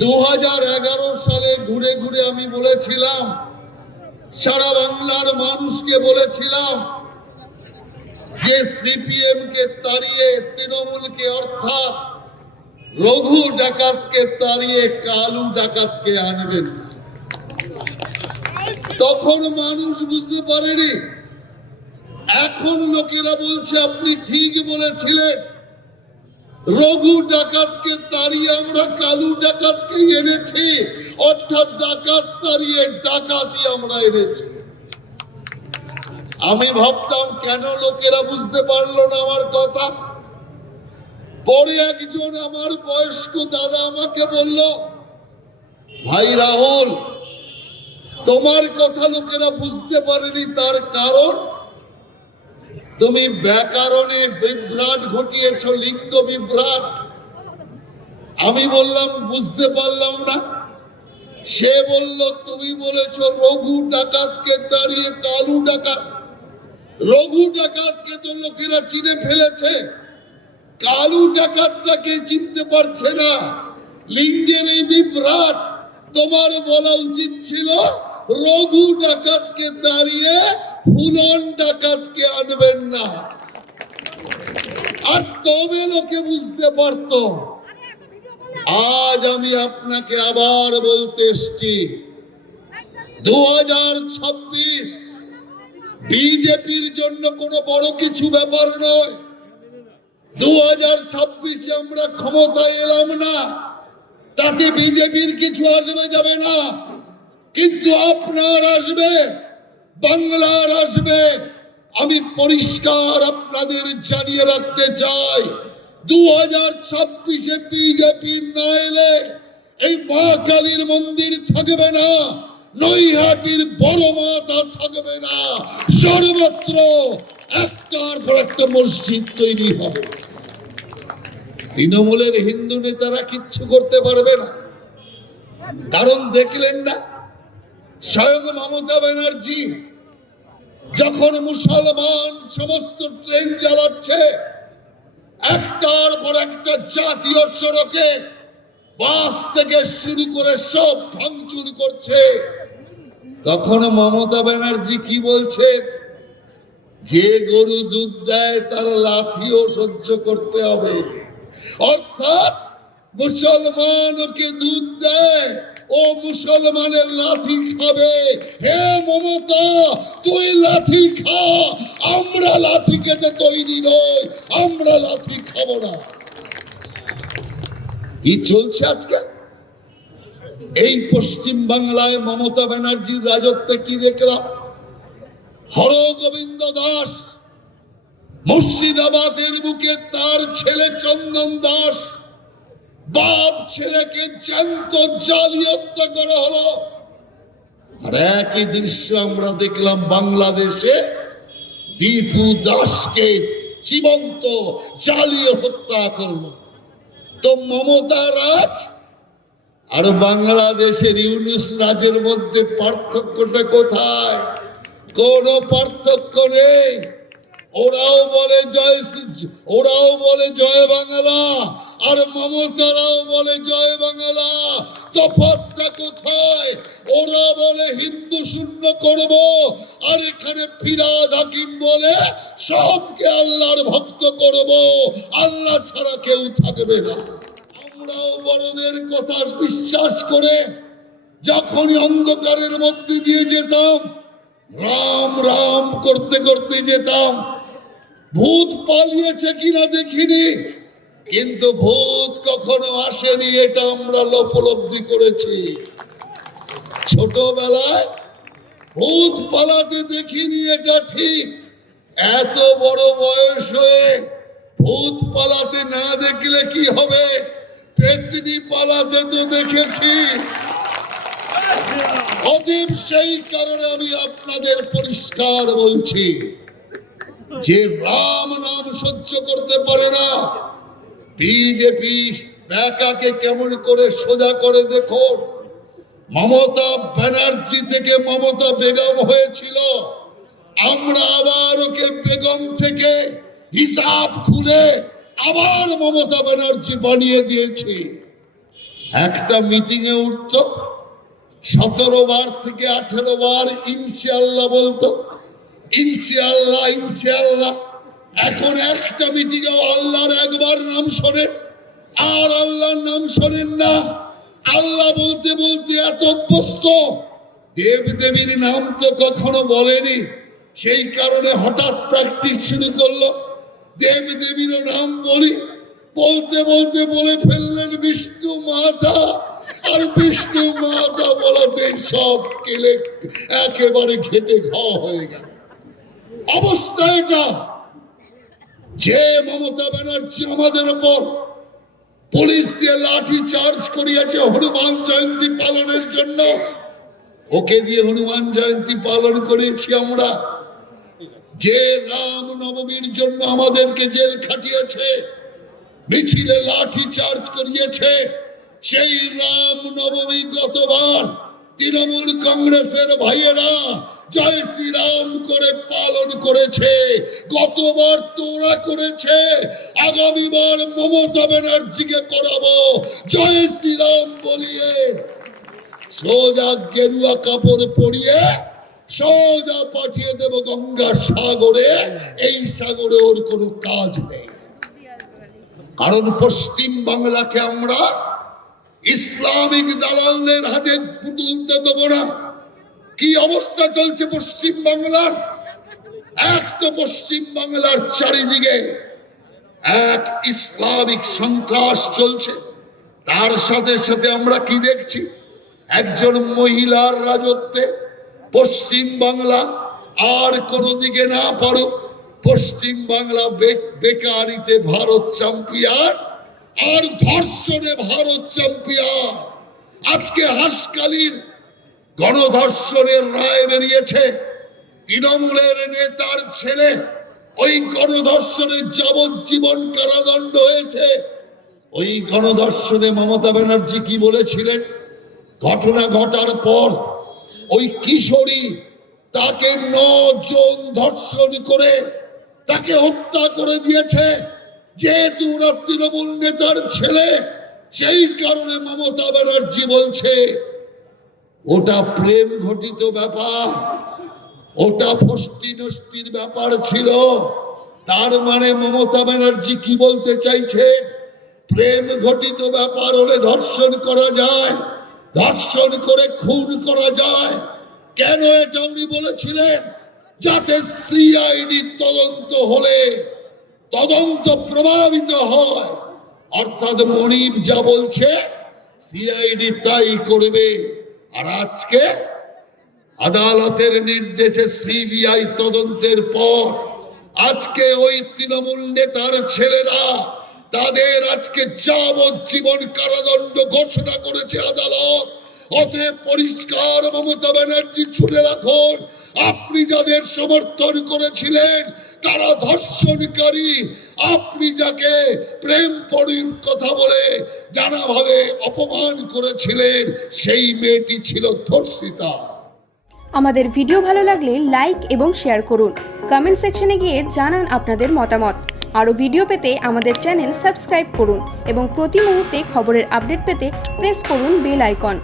2011 সালে ঘুরে ঘুরে আমি বলেছিলাম, সারা বাংলার মানুষকে বলেছিলাম যে সিপিএম কে তাড়িয়ে তৃণমূলকে অর্থাৎ রঘু ডাকাতকে তাড়িয়ে কালু ডাকাতকে আনবেন। তখন মানুষ বুঝতে পারেনি। এখন লোকেরা বলছে আপনি ঠিক বলেছিলেন, রঘু ডাকাতকে তাড়িয়ে আমরা কালু ডাকাতকে এনেছি, অর্থাৎ ডাকাত তাড়িয়ে ডাকাতি আমরা এনেছি। আমি ভাবতাম কেন লোকেরা বুঝতে পারলো না আমার কথা। পরে একজন আমার বয়স্ক দাদা আমাকে বলল, ভাই রাহুল, তোমার কথা লোকেরা বুঝতে পারেনি, তার কারণ তুমি ব্যাকরণে বিভ্রাট ঘটিয়েছ, লিঙ্গ বিভ্রাট। আমি বললাম বুঝতে পারলাম না। সে বলল তুমি বলেছ রঘু ডাকাতকে তাড়িয়ে কালু ডাকাত। রঘু ডাকাতকে তো লোকেরা চিনে ফেলেছে, কালু ডাকাতটাকে চিনতে পারছে না। লিঙ্গের এই বিভ্রাট। তোমার বলা উচিত ছিল রঘু ডাকাতকে তাড়িয়ে ফুলন ডাকাতকে আনবেন না, আর তবে লোকে বুঝতে পারত। আজ আমি আপনাকে আবার বলতে এসছি, 2026 বিজেপির জন্য কোনো বড় কিছু ব্যাপার নয়। 2026 আমরা ক্ষমতায় এলাম না, তাতে বিজেপির কিছু আসবে যাবে না, কিন্তু আপনার আসবে, বাংলার আসবে। আমি পরিষ্কার আপনাদের জানিয়ে রাখতে চাই, 2026 বিজেপি না এলে এই মা কালীর মন্দির থাকবে না, নৈহাটির বড় মাতা থাকবে না, সর্বত্র একটার পর একটা মসজিদ তৈরি হবে। তৃণমূলের হিন্দু নেতারা কিচ্ছু করতে পারবে না, কারণ দেখলেন না স্বয়ং মমতা ব্যানার্জি যখন মুসলমান সমস্ত ট্রেন চালাচ্ছে, একটার পর একটা জাতীয় সড়কে বাস থেকে শুরু করে সব ভাঙচুর করছে, তখন মমতা ব্যানার্জি কি বলছে? যে গরু দুধ দেয় তার লাঠিও সহ্য করতে হবে। অর্থাৎ মুসলমান ওকে দুধ দেয়, ও মুসলমানের লাঠি খাবে। হে মমতা, তুই লাঠি খা, আমরা লাঠি খেতে তৈরি নই, আমরা লাঠি খাবো না। কি চলছে আজকে এই পশ্চিম বাংলায়? মমতা ব্যানার্জির রাজত্বে কি দেখলাম? হরগোবিন্দ দাস মুর্শিদাবাদের বুকে তার ছেলে চন্দন দাস বাপ ছেলেকে জ্যান্ত জ্বালিয়ে হত্যা করা হলো। আর একই দৃশ্য আমরা দেখলাম বাংলাদেশে, দীপু দাসকে জীবন্ত জ্বালিয়ে হত্যা করলো। তো মমতা রাজ আর বাংলাদেশের ইউনূস রাজের মধ্যে পার্থক্যটা কোথায়? কোনো পার্থক্য নেই। ওরাও বলে জয় বাংলা, আর মমতারাও বলে জয় বাংলা। তফাৎটা কোথায়? ওরা বলে হিন্দু শূন্য করব, আর এখানে ফিরহাদ হাকিম বলে সবকে আল্লাহর ভক্ত করব, আল্লাহ ছাড়া কেউ থাকবে না। আমরাও বড়দের কথা বিশ্বাস করে যখনই অন্ধকারের মধ্যে দিয়ে যেতাম, রাম রাম করতে করতে যেতাম। ভূত পালিয়েছে কিনা দেখিনি, কিন্তু ভূত কখনো আসেনি, এটা আমরা উপলব্ধি করেছি। ছোটবেলায় ভূত পালাতে দেখিনি, এটা ঠিক। এত বড় বয়স হয়ে ভূত পালাতে না দেখলে কি হবে? পেতনি পালাতে তো দেখেছি। অতএব সেই কারণে আমি আপনাদের পরিষ্কার বলছি, যে রাম নাম সহ্য করতে পারে না, বিজেপি ব্যাকাকে কেমন করে সোজা করে দেখো। মমতা ব্যানার্জি থেকে মমতা বেগম হয়েছিল, আমরা আবার ওকে বেগম থেকে হিসাব খুলে আবার মমতা ব্যানার্জি বানিয়ে দিয়েছি। একটা মিটিং এ উঠতো 17 বার থেকে 18 বার ইনশাআল্লাহ বলতো, ইনশাআল্লাহ ইনশাআল্লাহ। এখন একটা মিটিং এ আল্লাহর একবার নাম শোনেন আর আল্লাহর নাম শোনেন না। আল্লাহ বলতে বলতে এত অভ্যস্ত, দেব দেবীর নাম তো কখনো বলেনি, সেই কারণে হঠাৎ প্র্যাকটিস শুরু করলো। দেব দেবীর নাম বলি, বলতে বলতে বলে ফেললেন বিষ্ণু মাতা, আর বিষ্ণু মাতা বলাতে সব কেলে একেবারে ঘেটে খাওয়া হয়ে গেল। অবস্থা এটা যে মমতা ব্যানার্জি আমাদের উপর পুলিশ দিয়ে লাঠি চার্জ করিয়েছে হনুমান জয়ন্তী পালনের জন্য, ওকে দিয়ে হনুমান জয়ন্তী পালন করেছি আমরা। যে রাম নবমীর জন্য আমাদেরকে জেল খাটিয়েছে, মিছিলে লাঠি চার্জ করিয়েছে, সেই রাম নবমী গতবার তৃণমূল কংগ্রেসের ভাইয়েরা জয় শ্রীরাম করে পালন করেছে, গতবার তোরা করেছে। আগামীবার মমতা ব্যানার্জিকে করাবো জয় শ্রীরাম বলিয়ে, সোজা গেরুয়া কাপড় পরিয়ে সোজা পাঠিয়ে দেব গঙ্গার সাগরে। এই সাগরে ওর কোনো কাজ নেই, কারণ পশ্চিম বাংলাকে আমরা ইসলামিক দালালদের হাতে তুলতে দেবো না। কি অবস্থা চলছে পশ্চিম বাংলার? এক তো পশ্চিম বাংলার চারিদিকে এক ইসলামিক সন্ত্রাস চলছে, তার সাথে সাথে আমরা কি দেখছি, একজন মহিলার রাজত্বে পশ্চিম বাংলা আর কোনো দিকে না পারুক, পশ্চিম বাংলা বেকারিতে ভারত চ্যাম্পিয়ন আর ধর্ষণে ভারত চ্যাম্পিয়ন। আজকে হাসকালির গণধর্ষণের রায় বেরিয়েছে, তৃণমূলের নেতার ছেলে ওই গণধর্ষণের যাবজ্জীবন কারাদণ্ড হয়েছে। ওই গণধর্ষণে মমতা ব্যানার্জি কি বলেছিলেন? ঘটনা ঘটার পর ওই কিশোরী তাকে 9 জন ধর্ষণ করে তাকে হত্যা করে দিয়েছে। যেহেতু ওরা তৃণমূল নেতার ছেলে, সেই কারণে মমতা ব্যানার্জি বলছে ওটা প্রেম ঘটিত ব্যাপার, ওটা ফষ্টি নষ্টির ব্যাপার ছিল। তার মানে মমতা ব্যানার্জি কি বলতে চাইছে? প্রেম ঘটিত ব্যাপার হলে ধর্ষণ করা যায়, ধর্ষণ করে খুন করা যায়। কেন এটা উনি বলেছিলেন? যাতে সিআইডি তদন্ত হলে তদন্ত প্রভাবিত হয়। অর্থাৎ মনিব যা বলছে সিআইডি তাই করবে। আর আজকে আদালতের নির্দেশে সিবিআই তদন্তের পর আজকে ওই তৃণমূল নেতার ছেলেরা তাদের আজকে যাবজ্জীবন কারাদণ্ড ঘোষণা করেছে আদালত। অতএব পরিষ্কার মমতা ব্যানার্জি শুনে রাখুন, আপনি যাদের সমর্থন করেছিলেন তারা ধর্ষণকারী, আপনি যাকে প্রেম পরির কথা বলে নানাভাবে অপমান করেছিলেন সেই মেয়েটি ছিল ধর্ষিতা। আমাদের ভিডিও ভালো লাগলে লাইক এবং শেয়ার করুন, কমেন্ট সেকশনে গিয়ে জানান আপনাদের মতামত। আরও ভিডিও পেতে আমাদের চ্যানেল সাবস্ক্রাইব করুন এবং প্রতি মুহূর্তে খবরের আপডেট পেতে প্রেস করুন বেল আইকন।